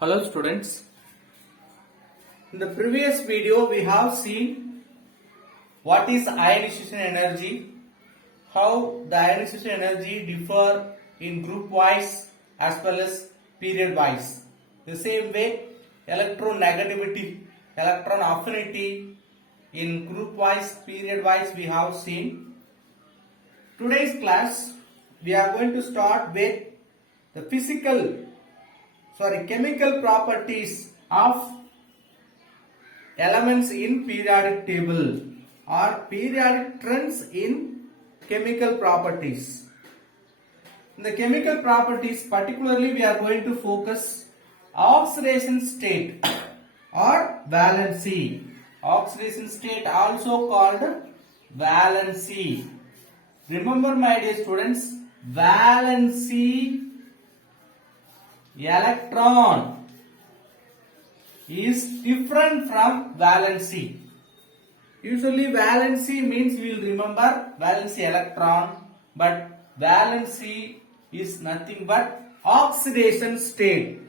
Hello students. In the previous video we have seen what is ionization energy, how the ionization energy differ in group wise as well as period wise. The same way electronegativity, electron affinity in group wise, period wise we have seen. Today's class we are going to start with the chemical properties of elements in periodic table or periodic trends in chemical properties. In the chemical properties, particularly we are going to focus oxidation state or valency. Oxidation state also called valency. Remember my dear students, valency electron is different from valency. Usually valency means you will remember valency electron, but valency is nothing but oxidation state.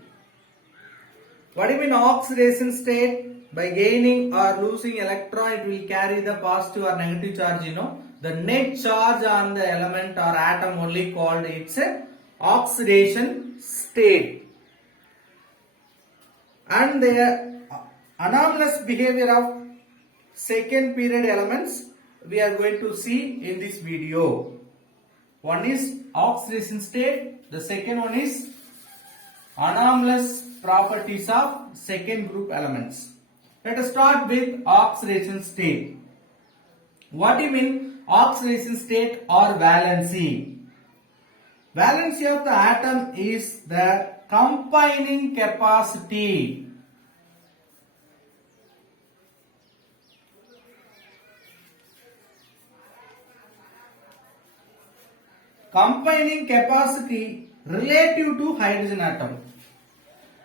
What do you mean oxidation state? By gaining or losing electron, it will carry the positive or negative charge, The net charge on the element or atom only called it's a oxidation state. And the anomalous behavior of second period elements we are going to see in this video. One is oxidation state, the second one is anomalous properties of second group elements. Let us start with oxidation state. What do you mean oxidation state or valency? Valency of the atom is the combining capacity. Combining capacity relative to hydrogen atom.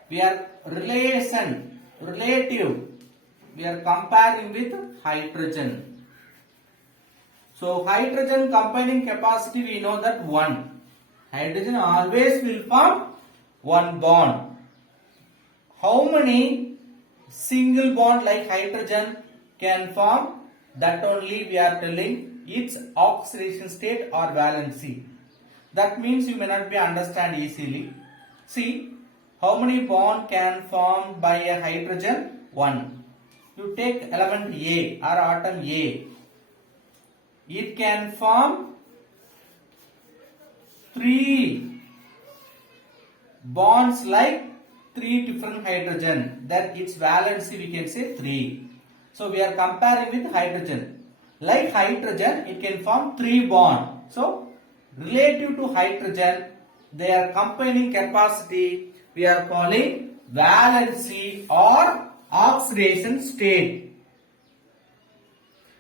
We are relative. We are comparing with hydrogen. So hydrogen combining capacity we know that 1. Hydrogen always will form one bond. How many single bond like hydrogen can form? That only we are telling its oxidation state or valency. That means you may not be understand easily. See how many bond can form by a hydrogen? 1. You take element A or atom A. It can form 3 bonds like 3 different hydrogen. That its valency we can say 3. So we are comparing with hydrogen. Like hydrogen, it can form 3 bonds. So relative to hydrogen, their combining capacity we are calling valency or oxidation state.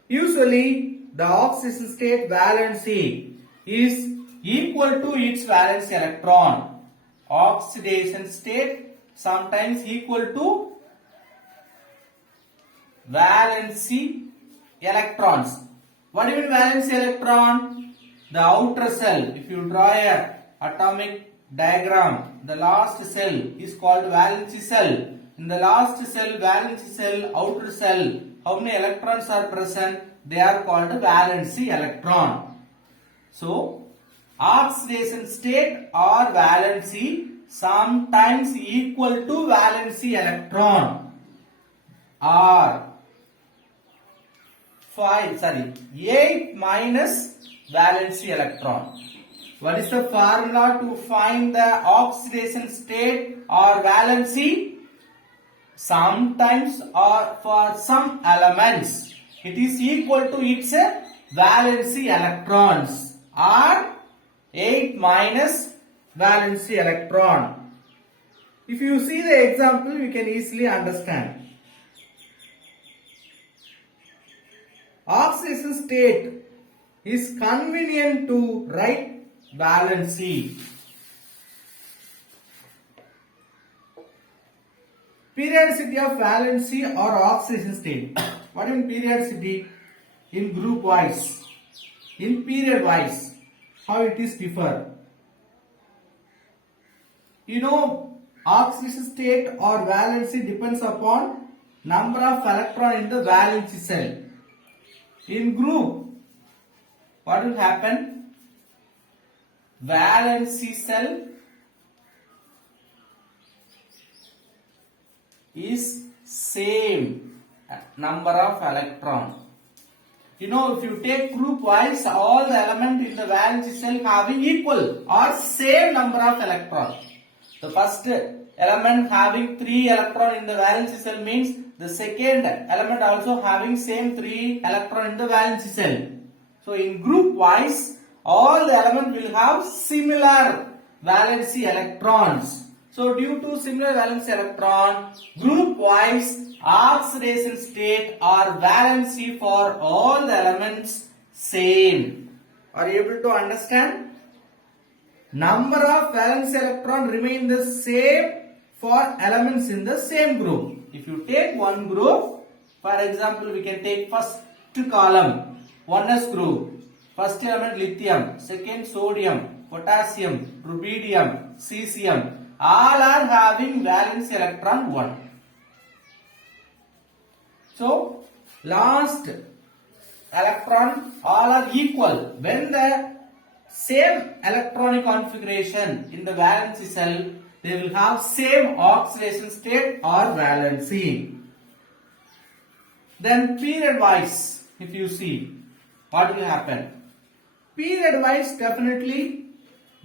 Usually the oxidation state valency is equal to its valence electron. Oxidation state sometimes equal to valency electrons. What do you mean valency electron? The outer cell. If you draw a atomic diagram, the last cell is called valency cell. In the last cell, valency cell, outer cell, how many electrons are present? They are called valency electron. So oxidation state or valency sometimes equal to valency electron or 8 minus valency electron. What is the formula to find the oxidation state or valency? Sometimes or for some elements it is equal to its valency electrons or 8 minus valency electron. If you see the example, you can easily understand. Oxidation state is convenient to write valency. Periodicity of valency or oxidation state. What is periodicity? In group wise, in period wise, how it is differ. oxidation state or valency depends upon number of electron in the valency cell. In group, what will happen? Valency cell is same number of electron. You know, if you take group wise, all the element in the valency cell having equal or same number of electron. The first element having 3 electron in the valency cell means the second element also having same 3 electron in the valency cell. So in group wise, all the elements will have similar valency electrons. So due to similar valence electron, group wise oxidation state or valency for all the elements same. Are you able to understand? Number of valence electron remain the same for elements in the same group. If you take one group, for example, we can take first column, 1s group. First element lithium, second sodium, potassium, rubidium, cesium. All are having valence electron 1. So, last electron all are equal. When the same electronic configuration in the valency cell, they will have same oxidation state or valency. Then period wise, if you see, what will happen? Period wise, definitely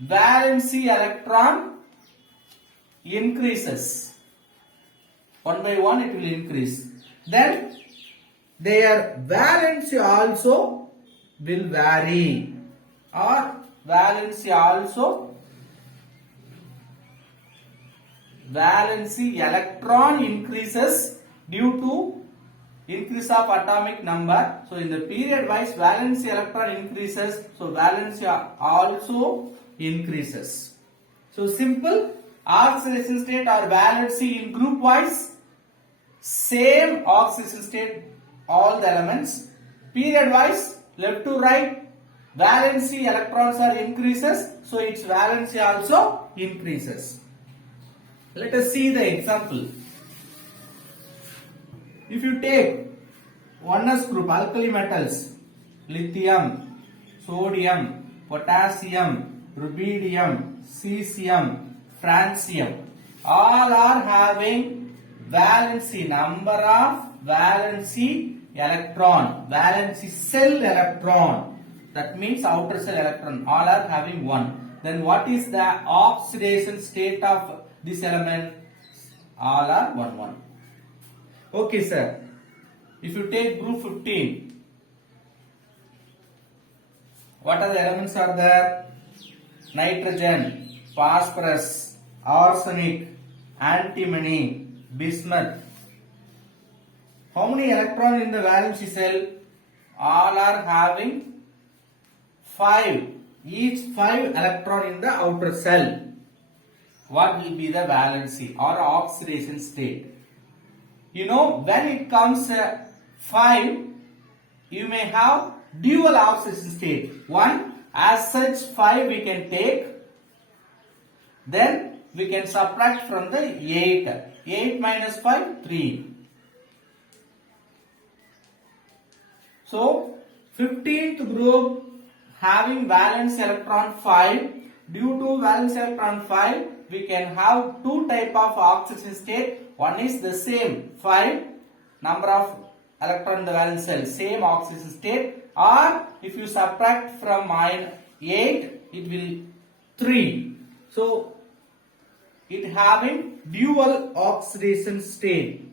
valency electron increases. One by one it will increase. Then their valency also will vary, or valency electron increases due to increase of atomic number. So in the period wise valency electron increases, so valency also increases. So simple, oxidation state or valency in group wise, same oxidation state all the elements. Period wise, left to right, valency electrons are increases, so its valency also increases. Let us see the example. If you take 1s group, alkali metals, lithium, sodium, potassium, rubidium, cesium, francium, all are having valency, number of valency electron, valency cell electron, that means outer cell electron, all are having 1. Then what is the oxidation state of this element? All are 1 1. Okay sir, if you take group 15, what are the elements are there? Nitrogen, phosphorus, arsenic, antimony, bismuth. How many electrons in the valency cell? All are having 5. Each 5 electron in the outer cell. What will be the valency or oxidation state? You know, when it comes 5, you may have dual oxidation state. 1, as such 5 we can take. Then we can subtract from the 8. 8 minus 5, 3. So, 15th group having valence electron 5. Due to valence electron 5, we can have 2 type of oxidation state. One is the same 5 number of electron in the valence cell, same oxidation state. Or if you subtract from 8, it will 3. So, it having dual oxidation state.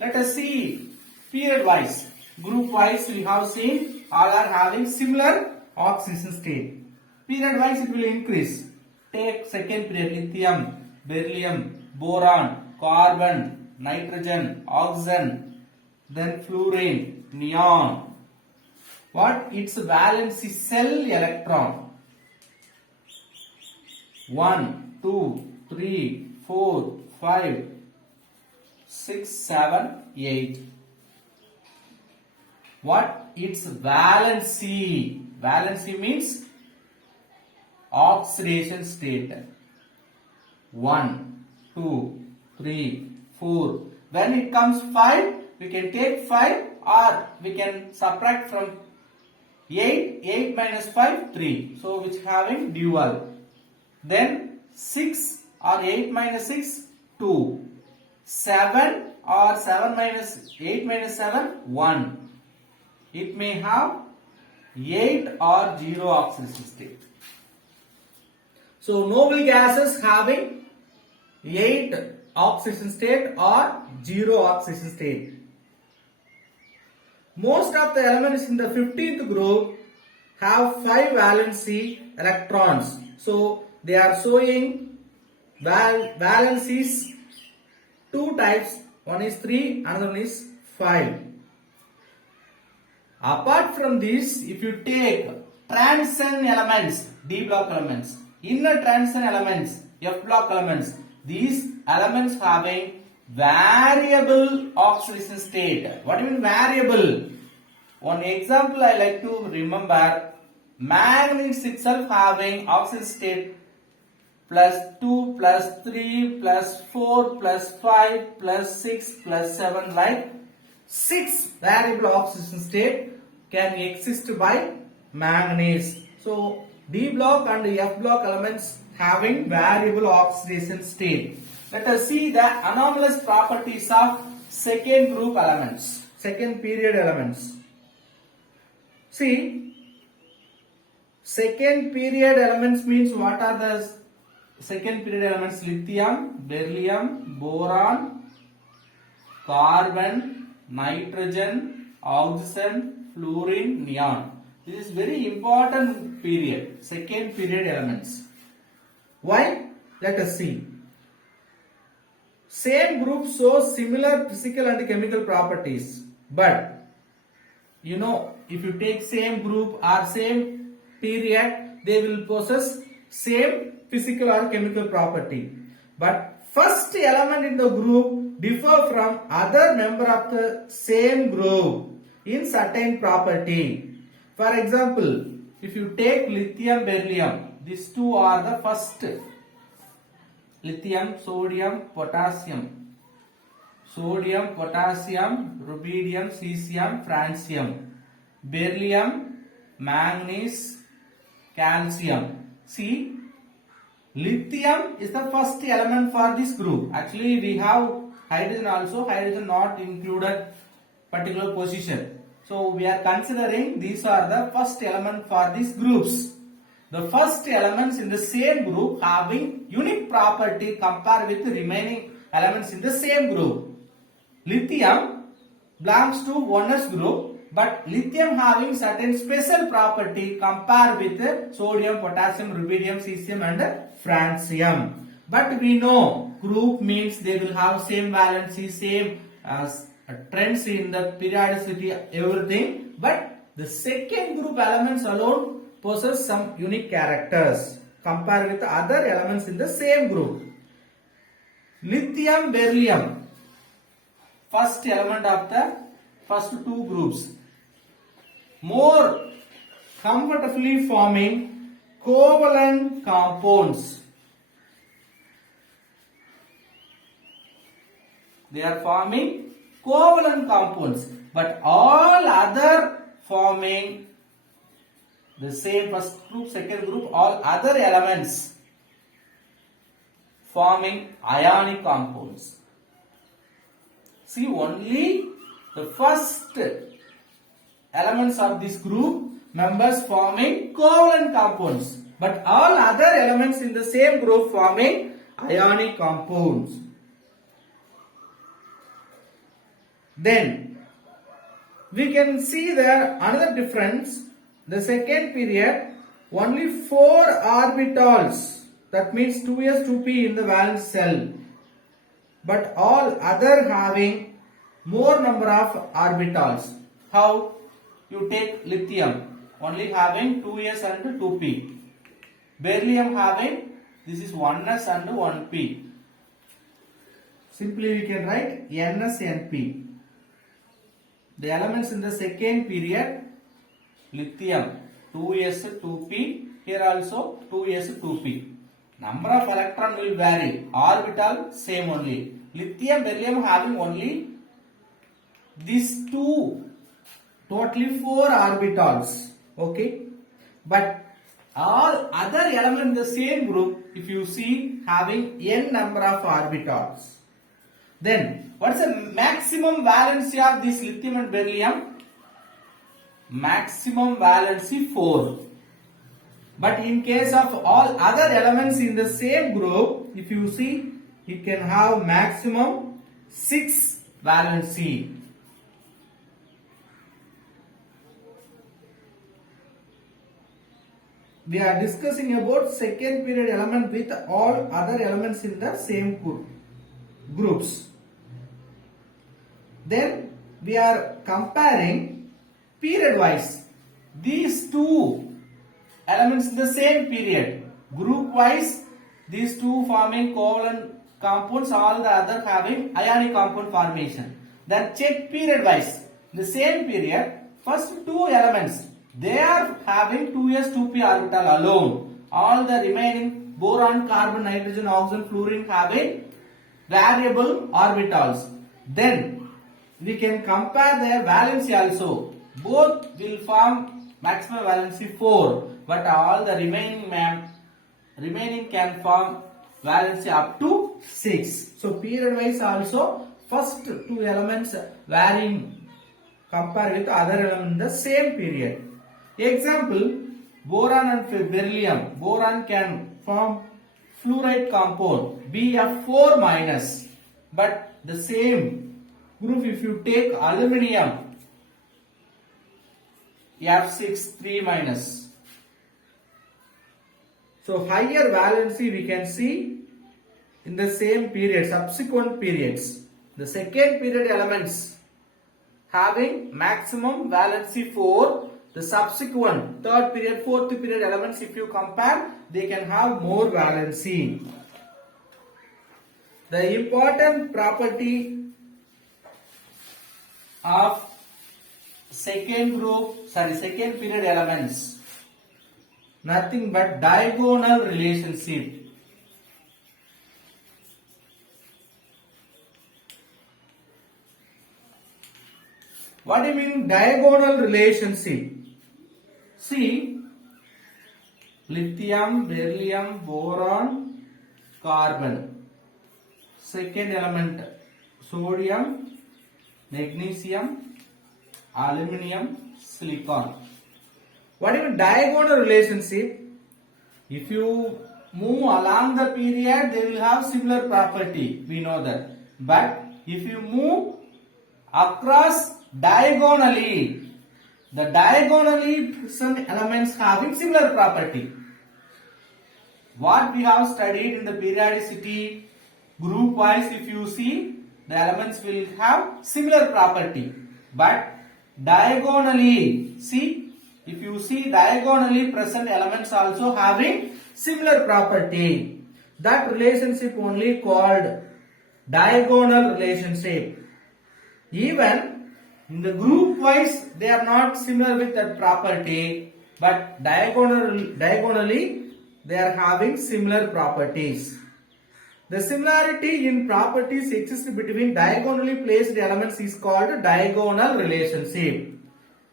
Let us see period wise. Group wise we have seen all are having similar oxidation state. Period wise it will increase. Take second period, lithium, beryllium, boron, carbon, nitrogen, oxygen, then fluorine, neon. What? Its valency cell electron. 1, 2, 3, 4, 5, 6, 7, 8. What? Its valency. Valency means oxidation state. 1, 2, 3, 4. When it comes 5, we can take 5 or we can subtract from 8. 8 minus 5, 3. So which having dual. Then 6 or 8 minus 6, 2. 7 or 7 minus 8 minus 7, 1. It may have 8 or 0 oxidation state. So noble gases having 8 oxidation state or 0 oxidation state. Most of the elements in the 15th group have 5 valency electrons. So they are showing valencies 2 types. One is 3, another one is 5. Apart from this, if you take transition elements, D block elements, inner transition elements, F block elements, these elements having variable oxidation state. What do you mean variable? One example I like to remember, manganese itself having oxidation state +2, +3, +4, +5, +6, +7, like 6 variable oxidation state can exist by manganese. So D block and F block elements having variable oxidation state. Let us see the anomalous properties of second group elements, second period elements. See, second period elements means what are the second period elements? Lithium, beryllium, boron, carbon, nitrogen, oxygen, fluorine, neon. This is very important period, second period elements. Why? Let us see. Same group shows similar physical and chemical properties, but you know, if you take same group or same period, they will possess same physical or chemical property. But first element in the group differ from other member of the same group in certain property. For example, if you take lithium, beryllium, these two are the first. Lithium, sodium, potassium. Sodium, potassium, rubidium, cesium, francium. Beryllium, manganese, calcium. See, lithium is the first element for this group. Actually, we have hydrogen also. Hydrogen not included particular position. So we are considering these are the first element for these groups. The first elements in the same group having unique property compared with the remaining elements in the same group. Lithium belongs to 1s group, but lithium having certain special property compared with the sodium, potassium, rubidium, cesium and francium. But we know group means they will have same valency, same trends in the periodicity, everything. But the second group elements alone possess some unique characters compared with other elements in the same group. Lithium, beryllium, first element of the first two groups, more comfortably forming covalent compounds. They are forming covalent compounds, but all other forming the same first group, second group, all other elements forming ionic compounds. See, only the first elements of this group members forming covalent compounds, but all other elements in the same group forming ionic compounds. Then we can see there another difference. The second period, only 4 orbitals, that means 2s 2p in the valence shell, but all other having more number of orbitals. How? You take lithium, only having 2s and 2p. Beryllium having, this is 1s and 1p. Simply we can write ns and p. The elements in the second period, lithium 2s 2p, here also 2s 2p. Number of electron will vary. Orbital same only. Lithium, beryllium having only these two, totally 4 orbitals. Okay. But all other elements in the same group, if you see, having n number of orbitals. Then, what's the maximum valency of this lithium and beryllium? Maximum valency 4. But in case of all other elements in the same group, if you see, you can have maximum 6 valency. We are discussing about second period element with all other elements in the same groups. Then we are comparing period wise these two elements in the same period. Group wise, these two forming covalent compounds, all the other having ionic compound formation. Then check period wise. In the same period, first two elements, they are having 2s 2p orbital alone. All the remaining boron, carbon, nitrogen, oxygen, fluorine having variable orbitals. Then we can compare their valency also. Both will form maximum valency 4, but all the remaining can form valency up to 6. So period wise also first two elements varying compared with other elements in the same period. Example, boron and beryllium. Boron can form fluoride compound BF4 minus, but the same group if you take aluminium F6 3 minus. So higher valency we can see in the same period, subsequent periods. The second period elements having maximum valency 4. The subsequent third period, fourth period elements, if you compare, they can have more valency. The important property of second period elements, nothing but diagonal relationship. What do you mean diagonal relationship? See, lithium, beryllium, boron, carbon. Second element, sodium, magnesium, aluminium, silicon. What is diagonal relationship? If you move along the period, they will have similar property. We know that. But if you move across diagonally, the diagonally present elements having similar property. What we have studied in the periodicity, group wise, if you see, the elements will have similar property. But diagonally, see, if you see diagonally present elements also having similar property. That relationship only called diagonal relationship. Even in the group wise, they are not similar with that property, but diagonally they are having similar properties. The similarity in properties exists between diagonally placed elements is called diagonal relationship.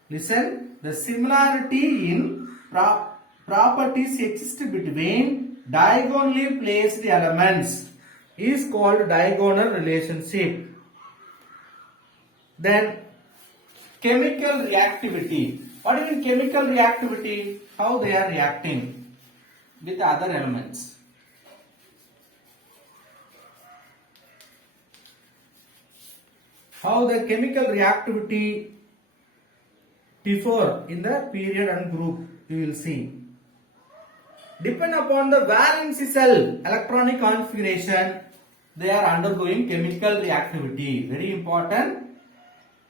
Listen, the similarity in properties exist between diagonally placed elements is called diagonal relationship. Then chemical reactivity. What is chemical reactivity? How they are reacting with other elements. How the chemical reactivity differ in the period and group, you will see. Depend upon the valency cell electronic configuration, they are undergoing chemical reactivity. Very important.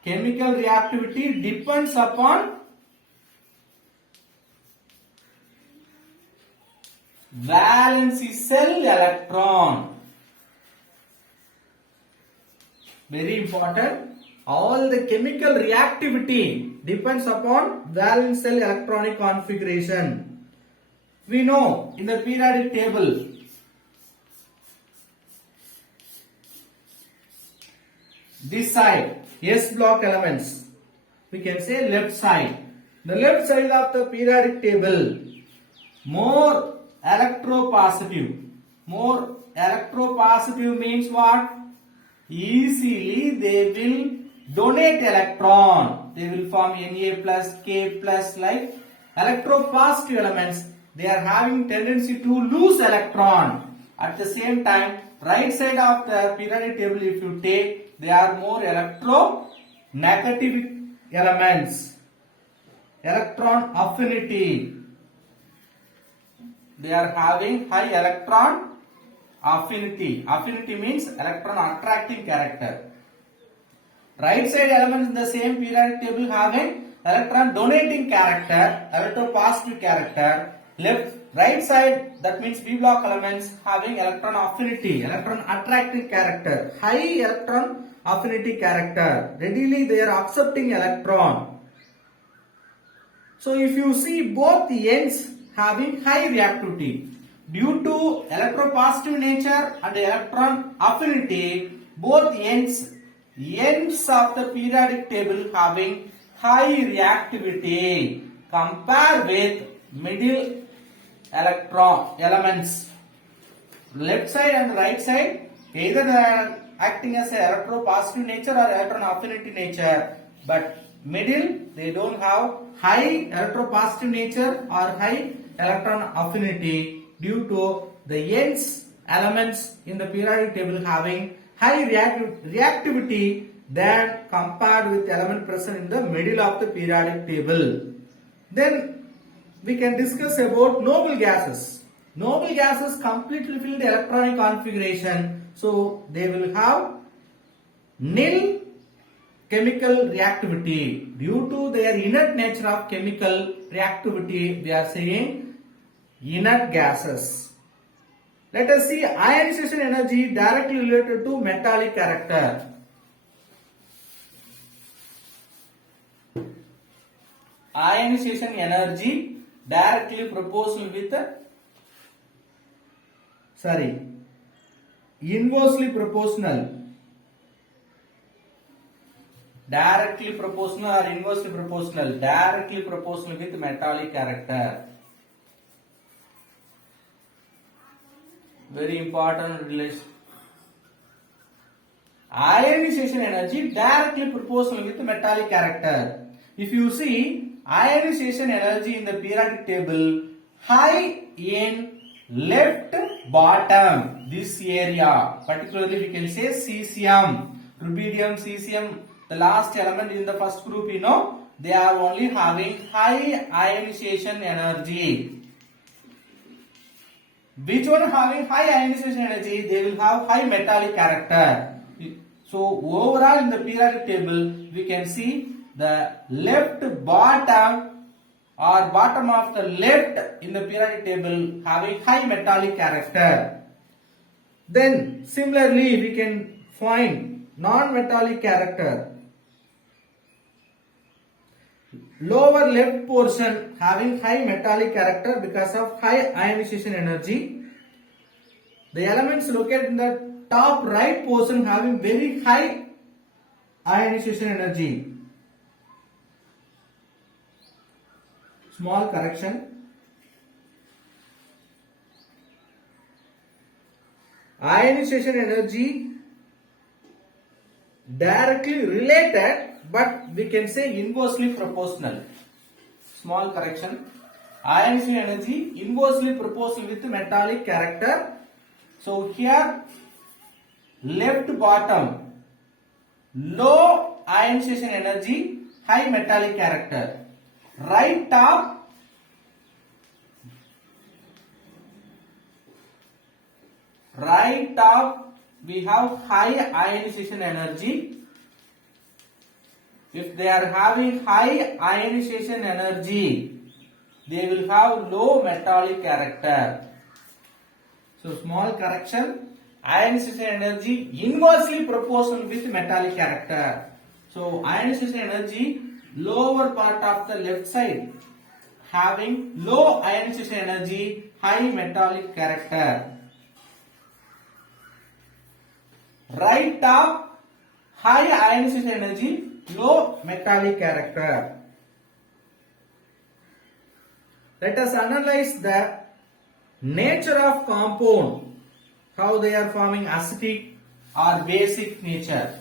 Chemical reactivity depends upon valency cell electron. Very important. All the chemical reactivity depends upon valence cell electronic configuration. We know in the periodic table, this side, S block elements, we can say left side. The left side of the periodic table, more electropositive. More electropositive means what? Easily they will donate electron. They will form Na plus, K plus, like electropositive elements. They are having tendency to lose electron. At the same time, right side of the periodic table, if you take, they are more electronegative elements. Electron affinity. They are having high electron affinity. Affinity means electron attracting character. Right side elements in the same periodic table having electron donating character, electropositive character. Right side, that means p block elements having electron affinity, electron attracting character, high electron affinity character. Readily they are accepting electron. So if you see both the ends having high reactivity, due to electropositive nature and electron affinity, both ends of the periodic table having high reactivity. Compare with middle electron elements. Left side and right side, either they are acting as a electropositive nature or electron affinity nature, but middle they don't have high electropositive nature or high electron affinity due to the ends elements in the periodic table having high reactivity than compared with element present in the middle of the periodic table. Then we can discuss about noble gases. Noble gases completely filled electronic configuration, so they will have nil chemical reactivity. Due to their inert nature of chemical reactivity, we are saying inert gases. Let us see ionization energy directly related to metallic character. Ionization energy directly proportional with inversely proportional. Directly proportional or inversely proportional? Directly proportional with metallic character. Very important relation. Ionization energy directly proportional with metallic character. If you see ionization energy in the periodic table, high in left bottom, this area, particularly we can say cesium, rubidium, cesium, the last element in the first group, they are only having high ionization energy. Which one having high ionization energy? They will have high metallic character. So overall in the periodic table, we can see the left bottom or bottom of the left in the periodic table having high metallic character. Then similarly we can find non-metallic character. Lower left portion having high metallic character because of high ionization energy. The elements located in the top right portion having very high ionization energy. Small correction. Ionization energy directly related, but we can say inversely proportional. Small correction. Ionization energy inversely proportional with metallic character. So here left bottom, low ionization energy, high metallic character. Right top, we have high ionization energy. If they are having high ionization energy, they will have low metallic character. So small correction, ionization energy inversely proportional with metallic character. So ionization energy, lower part of the left side having low ionization energy, high metallic character. Right top high ionization energy, low metallic character. Let us analyze the nature of compound, how they are forming acidic or basic nature.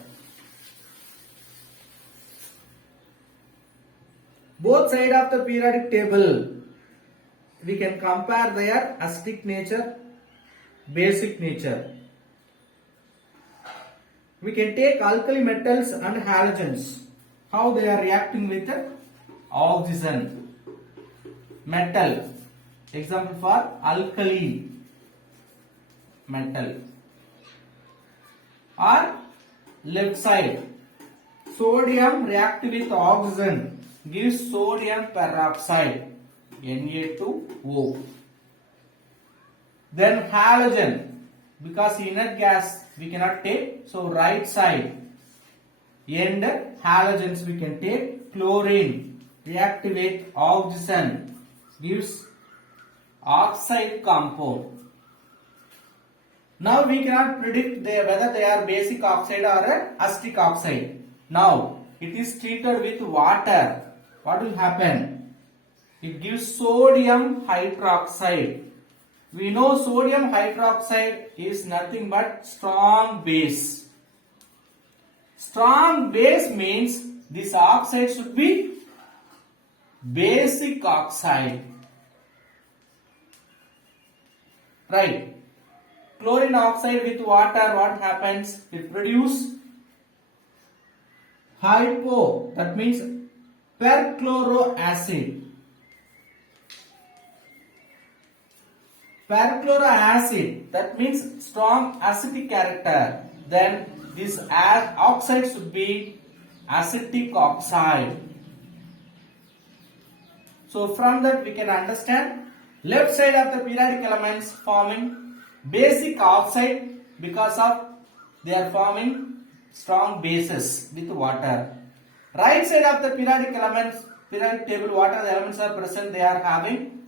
Both sides of the periodic table, we can compare their acidic nature, basic nature. We can take alkali metals and halogens, how they are reacting with oxygen. Metal, example for alkali metal. Or left side, sodium react with oxygen, gives sodium peroxide, Na2O. Then halogen, because inert gas we cannot take, so right side and halogens we can take. Chlorine react with oxygen, gives oxide compound. Now we cannot predict whether they are basic oxide or acidic oxide. Now it is treated with water. What will happen? It gives sodium hydroxide. We know sodium hydroxide is nothing but strong base. Strong base means this oxide should be basic oxide. Right. Chlorine oxide with water, what happens? It produces hypo, that means perchloroacid. Perchloroacid, that means strong acidic character. Then this oxide should be acetic oxide. So from that we can understand left side of the periodic elements forming basic oxide because of they are forming strong bases with water. Right side of the periodic elements, periodic table, what are the elements are present? They are having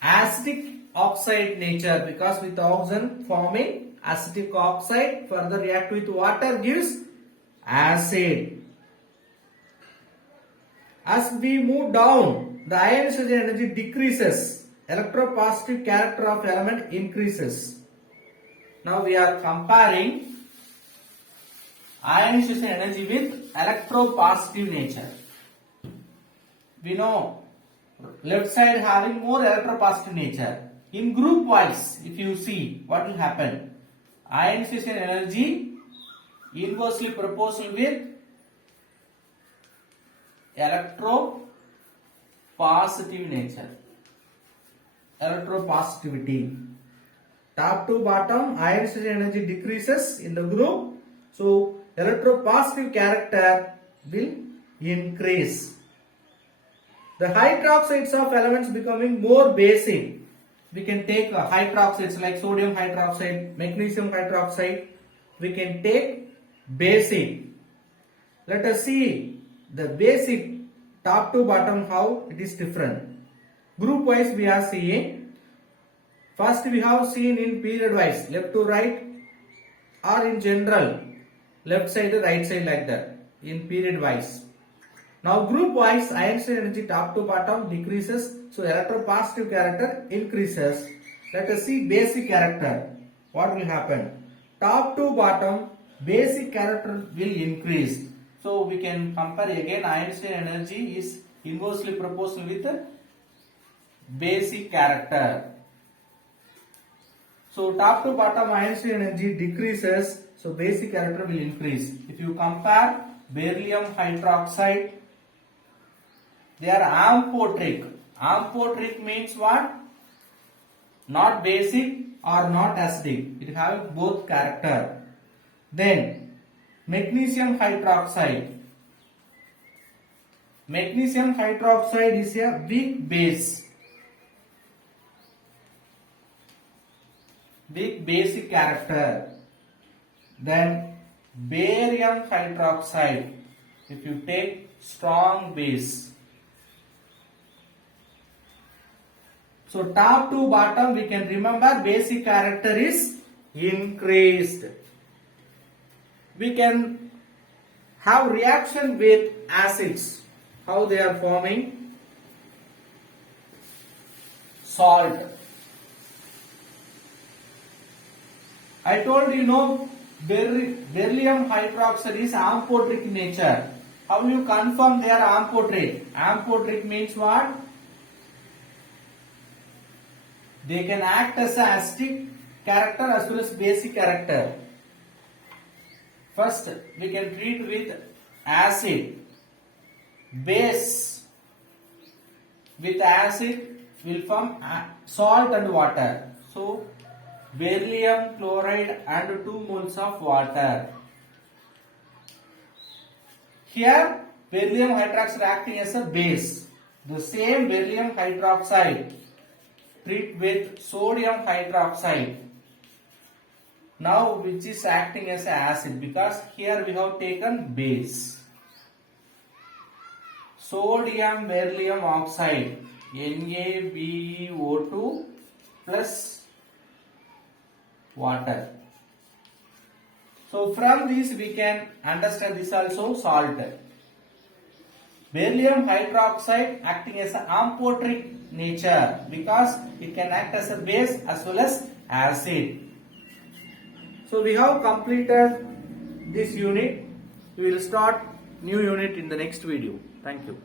acidic oxide nature because with oxygen forming acetic oxide, further react with water gives acid. As we move down, the ionization energy decreases. Electropositive character of element increases. Now we are comparing ionization energy with electropositive nature. We know left side having more electropositive nature. In group wise, if you see what will happen, ionization energy inversely proportional with electropositive nature. Electropositivity. Top to bottom, ionization energy decreases in the group. So, electropositive character will increase. The hydroxides of elements becoming more basic. We can take hydroxides like sodium hydroxide, magnesium hydroxide. We can take basic. Let us see the basic top to bottom how it is different. Group wise we are seeing. First we have seen in period wise, left to right or in general, left side to right side like that in period wise. Now group wise ionization energy top to bottom decreases, so electropositive character increases. Let us see basic character. What will happen? Top to bottom basic character will increase. So we can compare again, ionization energy is inversely proportional with basic character. So top to bottom ionization energy decreases, so basic character will increase. If you compare beryllium hydroxide, they are amphoteric. Amphoteric means what? Not basic or not acidic. It has both character. Then magnesium hydroxide. Magnesium hydroxide is a weak base. Weak basic character. Then barium hydroxide. If you take strong base. So top to bottom we can remember basic character is increased. We can have reaction with acids. How they are forming? Salt. I told you know beryllium hydroxide is amphoteric in nature. How you confirm they are amphoteric? Amphoteric means what? They can act as an acidic character as well as basic character. First, we can treat with acid. Base with acid will form salt and water. So, beryllium chloride and 2 moles of water. Here, beryllium hydroxide acting as a base. The same beryllium hydroxide treat with sodium hydroxide. Now, which is acting as an acid because here we have taken base. Sodium beryllium oxide NaBeO2 plus water. So from this we can understand this also salt. Beryllium hydroxide acting as an amphoteric nature because it can act as a base as well as acid. So we have completed this unit. We will start new unit in the next video. Thank you.